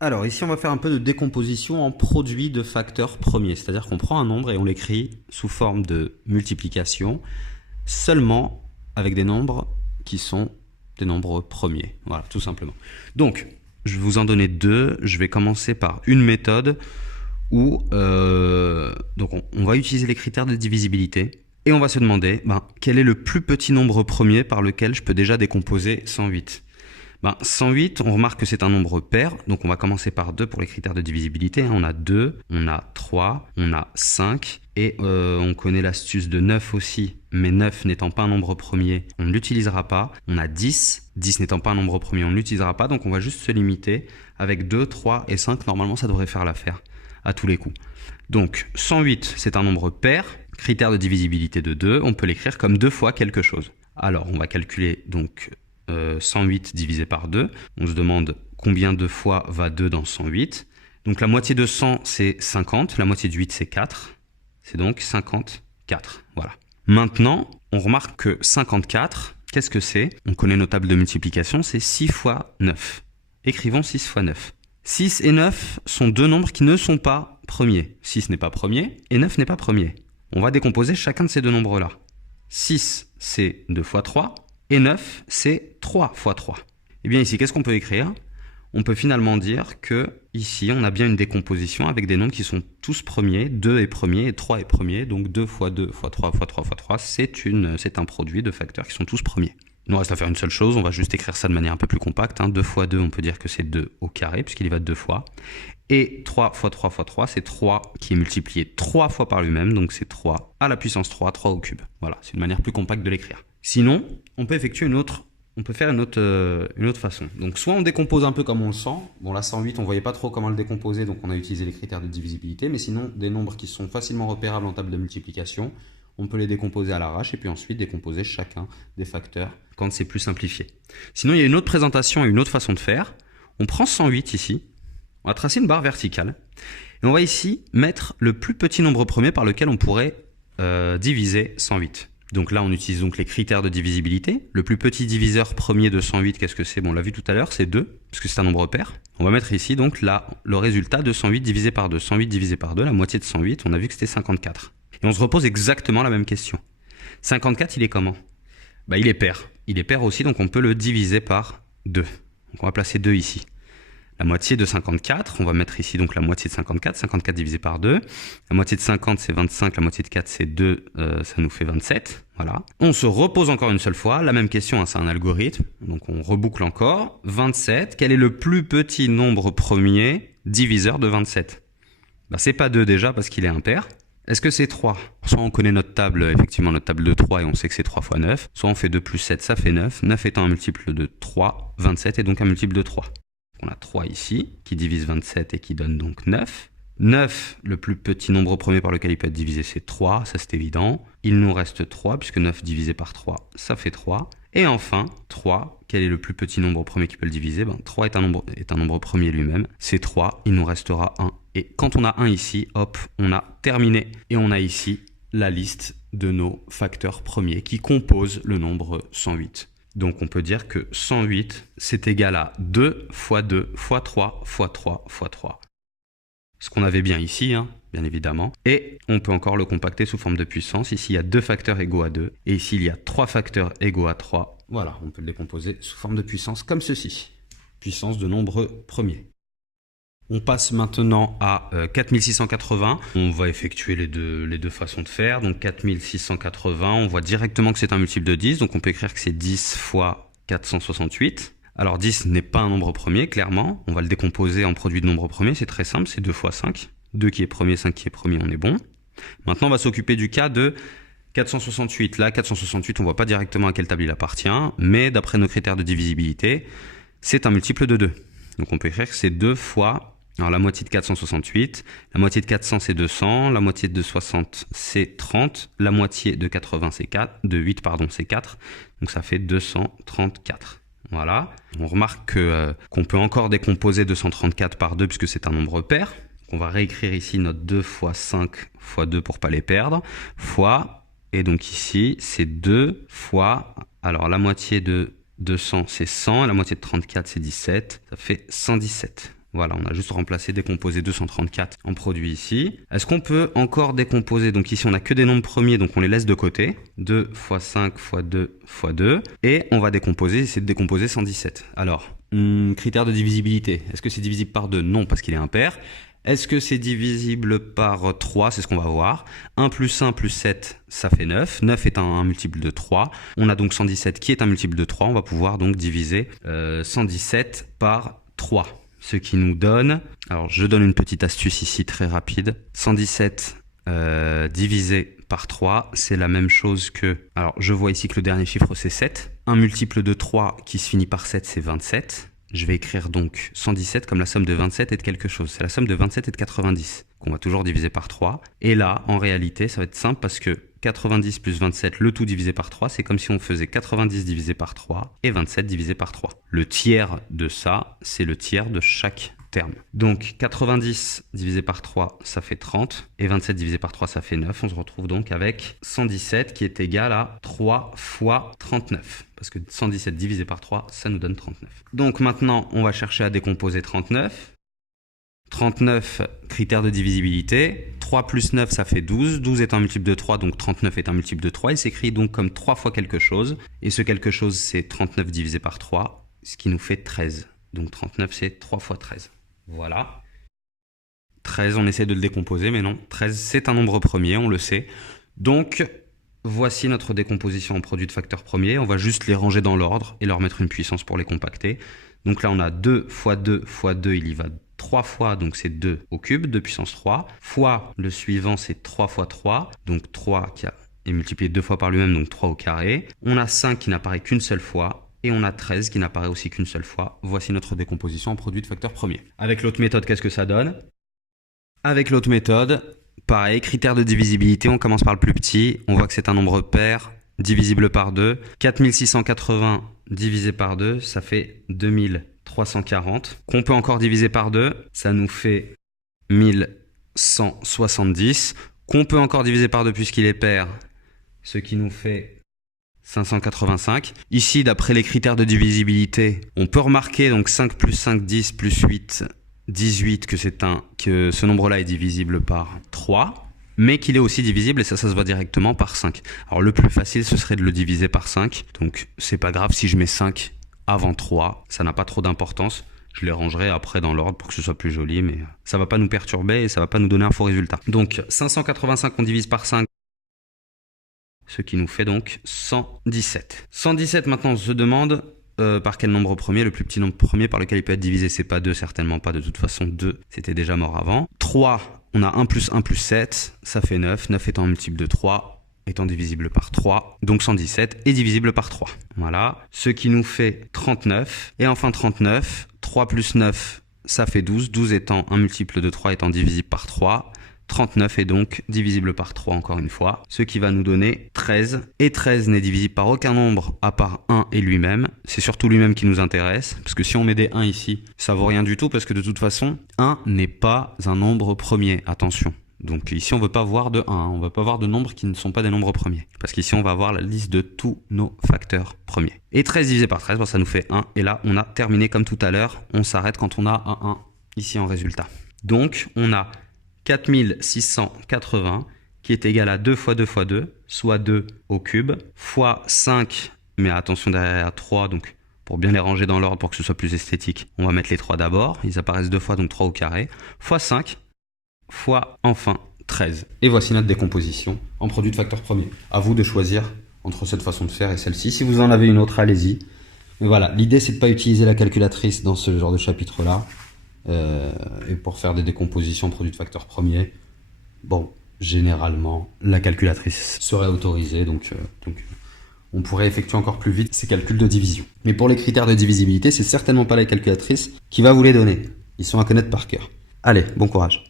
Alors ici, on va faire un peu de décomposition en produits de facteurs premiers. C'est-à-dire qu'on prend un nombre et on l'écrit sous forme de multiplication seulement avec des nombres qui sont des nombres premiers. Voilà, tout simplement. Donc, je vais vous en donner deux. Je vais commencer par une méthode où donc on va utiliser les critères de divisibilité et on va se demander quel est le plus petit nombre premier par lequel je peux déjà décomposer 108. 108, on remarque que c'est un nombre pair, donc on va commencer par 2 pour les critères de divisibilité. On a 2, on a 3, on a 5, et on connaît l'astuce de 9 aussi, mais 9 n'étant pas un nombre premier, on ne l'utilisera pas. On a 10, 10 n'étant pas un nombre premier, on ne l'utilisera pas, donc on va juste se limiter avec 2, 3 et 5. Normalement, ça devrait faire l'affaire à tous les coups. Donc 108, c'est un nombre pair, critère de divisibilité de 2, on peut l'écrire comme 2 fois quelque chose. Alors, on va calculer donc 108 divisé par 2. On se demande combien de fois va 2 dans 108. Donc la moitié de 100, c'est 50. La moitié de 8, c'est 4. C'est donc 54. Voilà. Maintenant, on remarque que 54, qu'est-ce que c'est? On connaît nos tables de multiplication, c'est 6 fois 9. Écrivons 6 fois 9. 6 et 9 sont deux nombres qui ne sont pas premiers. 6 n'est pas premier et 9 n'est pas premier. On va décomposer chacun de ces deux nombres-là. 6, c'est 2 fois 3. Et 9, c'est 3 fois 3. Et bien ici, qu'est-ce qu'on peut écrire? On peut finalement dire que ici, on a bien une décomposition avec des nombres qui sont tous premiers. 2 est premier et 3 est premier. Donc 2 fois 2 fois 3 fois 3 fois 3, c'est un produit de facteurs qui sont tous premiers. Il nous reste à faire une seule chose, on va juste écrire ça de manière un peu plus compacte. 2 fois 2, on peut dire que c'est 2 au carré, puisqu'il y va 2 fois. Et 3 fois 3 fois 3, c'est 3 qui est multiplié 3 fois par lui-même, donc c'est 3 à la puissance 3, 3 au cube. Voilà, c'est une manière plus compacte de l'écrire. Sinon, on peut effectuer on peut faire une autre façon. Donc soit on décompose un peu comme on le sent. Bon là 108, on voyait pas trop comment le décomposer, donc on a utilisé les critères de divisibilité. Mais sinon, des nombres qui sont facilement repérables en table de multiplication, on peut les décomposer à l'arrache et puis ensuite décomposer chacun des facteurs quand c'est plus simplifié. Sinon, il y a une autre présentation et une autre façon de faire. On prend 108 ici, on va tracer une barre verticale et on va ici mettre le plus petit nombre premier par lequel on pourrait diviser 108. Donc là, on utilise donc les critères de divisibilité. Le plus petit diviseur premier de 108, qu'est-ce que c'est? Bon, on l'a vu tout à l'heure, c'est 2, parce que c'est un nombre pair. On va mettre ici donc là le résultat de 108 divisé par 2. 108 divisé par 2, la moitié de 108, on a vu que c'était 54. Et on se repose exactement la même question. 54, il est comment? Il est pair. Il est pair aussi, donc on peut le diviser par 2. Donc on va placer 2 ici. La moitié de 54, on va mettre ici donc la moitié de 54, 54 divisé par 2. La moitié de 50, c'est 25, la moitié de 4, c'est 2, ça nous fait 27. Voilà. On se repose encore une seule fois, la même question, c'est un algorithme, donc on reboucle encore. 27, quel est le plus petit nombre premier diviseur de 27? C'est pas 2 déjà parce qu'il est impair. Est-ce que c'est 3? Soit on connaît notre table, effectivement notre table de 3 et on sait que c'est 3 fois 9, soit on fait 2 plus 7, ça fait 9. 9 étant un multiple de 3, 27 est donc un multiple de 3. On a 3 ici, qui divise 27 et qui donne donc 9. 9, le plus petit nombre premier par lequel il peut être divisé, c'est 3, ça c'est évident. Il nous reste 3, puisque 9 divisé par 3, ça fait 3. Et enfin, 3, quel est le plus petit nombre premier qui peut le diviser? 3 est un nombre premier lui-même, c'est 3, il nous restera 1. Et quand on a 1 ici, hop, on a terminé. Et on a ici la liste de nos facteurs premiers qui composent le nombre 108. Donc on peut dire que 108, c'est égal à 2 fois 2 fois 3 fois 3 fois 3. Ce qu'on avait bien ici, bien évidemment. Et on peut encore le compacter sous forme de puissance. Ici, il y a 2 facteurs égaux à 2. Et ici, il y a 3 facteurs égaux à 3. Voilà, on peut le décomposer sous forme de puissance comme ceci. Puissance de nombre premier. On passe maintenant à 4680. On va effectuer les deux façons de faire. Donc 4680, on voit directement que c'est un multiple de 10. Donc on peut écrire que c'est 10 fois 468. Alors 10 n'est pas un nombre premier, clairement. On va le décomposer en produit de nombre premier. C'est très simple, c'est 2 fois 5. 2 qui est premier, 5 qui est premier, on est bon. Maintenant, on va s'occuper du cas de 468. Là, 468, on ne voit pas directement à quelle table il appartient. Mais d'après nos critères de divisibilité, c'est un multiple de 2. Donc on peut écrire que c'est 2 fois... Alors la moitié de 468, la moitié de 400 c'est 200, la moitié de 60 c'est 30, la moitié de 80 c'est 4, de 8 pardon c'est 4, donc ça fait 234. Voilà, on remarque qu'on peut encore décomposer 234 par 2 puisque c'est un nombre pair. On va réécrire ici notre 2 fois 5 fois 2 pour pas les perdre, fois, et donc ici c'est 2 fois, alors la moitié de 200 c'est 100, et la moitié de 34 c'est 17, ça fait 117. Voilà, on a juste remplacé décomposé 234 en produit ici. Est-ce qu'on peut encore décomposer? Donc ici, on n'a que des nombres premiers, donc on les laisse de côté. 2 fois 5 fois 2 fois 2. Et on va décomposer, essayer de décomposer 117. Alors, critère de divisibilité. Est-ce que c'est divisible par 2? Non, parce qu'il est impair. Est-ce que c'est divisible par 3? C'est ce qu'on va voir. 1 plus 1 plus 7, ça fait 9. 9 est un multiple de 3. On a donc 117 qui est un multiple de 3. On va pouvoir donc diviser 117 par 3. Ce qui nous donne... Alors, je donne une petite astuce ici, très rapide. 117 divisé par 3, c'est la même chose que... Alors, je vois ici que le dernier chiffre, c'est 7. Un multiple de 3 qui se finit par 7, c'est 27. Je vais écrire donc 117 comme la somme de 27 et de quelque chose. C'est la somme de 27 et de 90 qu'on va toujours diviser par 3. Et là, en réalité, ça va être simple parce que 90 plus 27, le tout divisé par 3, c'est comme si on faisait 90 divisé par 3 et 27 divisé par 3. Le tiers de ça, c'est le tiers de chaque terme. Donc 90 divisé par 3, ça fait 30 et 27 divisé par 3, ça fait 9. On se retrouve donc avec 117 qui est égal à 3 fois 39. Parce que 117 divisé par 3, ça nous donne 39. Donc maintenant, on va chercher à décomposer 39. 39, critère de divisibilité. 3 plus 9, ça fait 12. 12 est un multiple de 3, donc 39 est un multiple de 3. Il s'écrit donc comme 3 fois quelque chose. Et ce quelque chose, c'est 39 divisé par 3, ce qui nous fait 13. Donc 39, c'est 3 fois 13. Voilà. 13, on essaie de le décomposer, mais non. 13, c'est un nombre premier, on le sait. Donc... voici notre décomposition en produits de facteurs premiers. On va juste les ranger dans l'ordre et leur mettre une puissance pour les compacter. Donc là, on a 2 fois 2 fois 2, il y va 3 fois, donc c'est 2 au cube, 2 puissance 3, fois le suivant, c'est 3 fois 3, donc 3 qui est multiplié 2 fois par lui-même, donc 3 au carré. On a 5 qui n'apparaît qu'une seule fois, et on a 13 qui n'apparaît aussi qu'une seule fois. Voici notre décomposition en produits de facteurs premiers. Avec l'autre méthode, qu'est-ce que ça donne? Avec l'autre méthode, pareil, critère de divisibilité, on commence par le plus petit, on voit que c'est un nombre pair, divisible par 2. 4680 divisé par 2, ça fait 2340. Qu'on peut encore diviser par 2, ça nous fait 1170. Qu'on peut encore diviser par 2 puisqu'il est pair, ce qui nous fait 585. Ici, d'après les critères de divisibilité, on peut remarquer donc 5 plus 5, 10 plus 8, 18, que ce nombre-là est divisible par 3, mais qu'il est aussi divisible, et ça se voit directement par 5. Alors le plus facile, ce serait de le diviser par 5. Donc c'est pas grave si je mets 5 avant 3, ça n'a pas trop d'importance. Je les rangerai après dans l'ordre pour que ce soit plus joli, mais ça va pas nous perturber et ça va pas nous donner un faux résultat. Donc 585, on divise par 5, ce qui nous fait donc 117. 117, maintenant on se demande... par quel nombre premier? Le plus petit nombre premier par lequel il peut être divisé, c'est pas 2, certainement pas. De toute façon, 2, c'était déjà mort avant. 3, on a 1 plus 1 plus 7, ça fait 9. 9 étant un multiple de 3, étant divisible par 3. Donc 117 est divisible par 3. Voilà. Ce qui nous fait 39. Et enfin 39, 3 plus 9, ça fait 12. 12 étant un multiple de 3, étant divisible par 3. 39 est donc divisible par 3 encore une fois, ce qui va nous donner 13. Et 13 n'est divisible par aucun nombre à part 1 et lui-même. C'est surtout lui-même qui nous intéresse, parce que si on met des 1 ici, ça vaut rien du tout, parce que de toute façon, 1 n'est pas un nombre premier, attention. Donc ici, on ne veut pas voir de 1, on ne veut pas voir de nombres qui ne sont pas des nombres premiers. Parce qu'ici, on va avoir la liste de tous nos facteurs premiers. Et 13 divisé par 13, bon, ça nous fait 1. Et là, on a terminé comme tout à l'heure. On s'arrête quand on a un 1 ici en résultat. Donc, on a 4680 qui est égal à 2 fois 2 fois 2, soit 2 au cube, fois 5, mais attention derrière 3, donc pour bien les ranger dans l'ordre pour que ce soit plus esthétique, on va mettre les 3 d'abord, ils apparaissent 2 fois, donc 3 au carré, fois 5, fois enfin 13. Et voici notre décomposition en produit de facteurs premiers. À vous de choisir entre cette façon de faire et celle-ci. Si vous en avez une autre, allez-y. Mais voilà, l'idée c'est de ne pas utiliser la calculatrice dans ce genre de chapitre-là. Et pour faire des décompositions en produits de facteurs premiers, bon, généralement, la calculatrice serait autorisée, donc on pourrait effectuer encore plus vite ces calculs de division. Mais pour les critères de divisibilité, c'est certainement pas la calculatrice qui va vous les donner. Ils sont à connaître par cœur. Allez, bon courage.